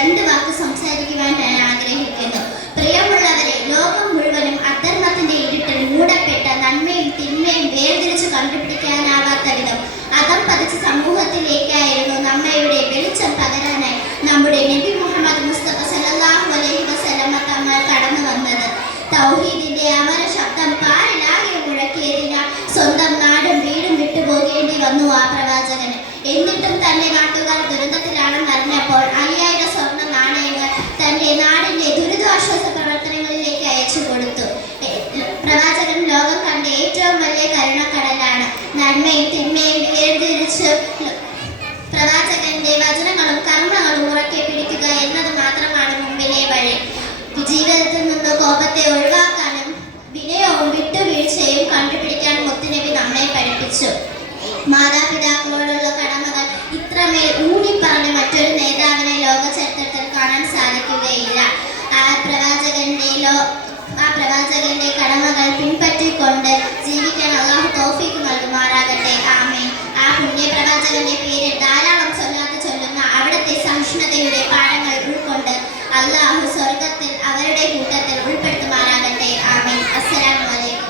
രണ്ട് വാക്ക് സംസാരിക്കുവാൻ ഞാൻ ആഗ്രഹിക്കുന്നു. പ്രിയമുള്ളവരെ, ലോകം മുഴുവനും അധർമ്മത്തിന്റെ ഇരുട്ടിൽ മൂടപ്പെട്ട നന്മയും തിന്മയും വേർതിരിച്ച് കണ്ടുപിടിക്കാനാവാത്ത വിധം അധം പതിച്ച സമൂഹത്തിലേക്കായിരുന്നു നമ്മയുടെ വെളിച്ചം പകരാനായി നമ്മുടെ നബി മുഹമ്മദ് മുസ്തഫ സല്ലല്ലാഹു അലൈഹി വസല്ലമ തങ്ങൾ കടന്നു വന്നത്. തൗഹീദിന്റെ അമര ശബ്ദം പാരിലാകെ മുഴക്കിയതിനാൽ സ്വന്തം നാടും വീടും വിട്ടുപോകേണ്ടി വന്നു ആ പ്രവാചകന്. എന്നിട്ടും തന്റെ നാട്ടുകാർ ദുരന്തത്തിലാണെന്ന് അറിഞ്ഞപ്പോൾ 5000 സ്വർണ്ണ നാണയങ്ങൾ തന്റെ നാടിന്റെ ദുരിതാശ്വാസ പ്രവർത്തനങ്ങളിലേക്ക് അയച്ചു കൊടുത്തു. പ്രവാചകൻ ലോകം കണ്ട ഏറ്റവും വലിയ കരുണക്കടലാണ്. നന്മയും തിന്മയും വേർതിരിച്ച് പ്രവാചകന്റെ വചനങ്ങളും കർമ്മങ്ങളും ഉറക്കെ പിടിക്കുക എന്നത് മാത്രമാണ് മുമ്പിലെ വഴി. ജീവിതത്തിൽ നിന്ന് കോപത്തെ ഒഴിവാക്കാനും വിനയവും വിട്ടുവീഴ്ചയും കണ്ടുപിടിക്കാൻ മുത്തുനബി നമ്മെ പഠിപ്പിച്ചു. മാതാപിതാക്കളോടുള്ള കടമകൾ ഇത്രമേൽ ഊന്നിപ്പറഞ്ഞ മറ്റൊരു നേതാവിനെ ലോക ചരിത്രത്തിൽ കാണാൻ സാധിക്കുകയില്ല. ആ പ്രവാചകന്റെ കടമകൾ പിൻപറ്റിക്കൊണ്ട് ജീവിക്കാൻ അള്ളാഹു തൗഫീഖ് നൽകുമാറാകട്ടെ. ആമീൻ. ആ പുണ്യ പ്രവാചകന്റെ പേരിൽ ധാരാളം ചൊല്ലാതെ ചൊല്ലുന്ന അവിടുത്തെ സഹിഷ്ണുതയുടെ പാഠങ്ങൾ ഉൾക്കൊണ്ട് അള്ളാഹു സ്വർഗത്തിൽ അവരുടെ കൂട്ടത്തിൽ ഉൾപ്പെടുത്തുമാറാകട്ടെ. ആമീൻ. അസ്സലാമു അലൈക്കും.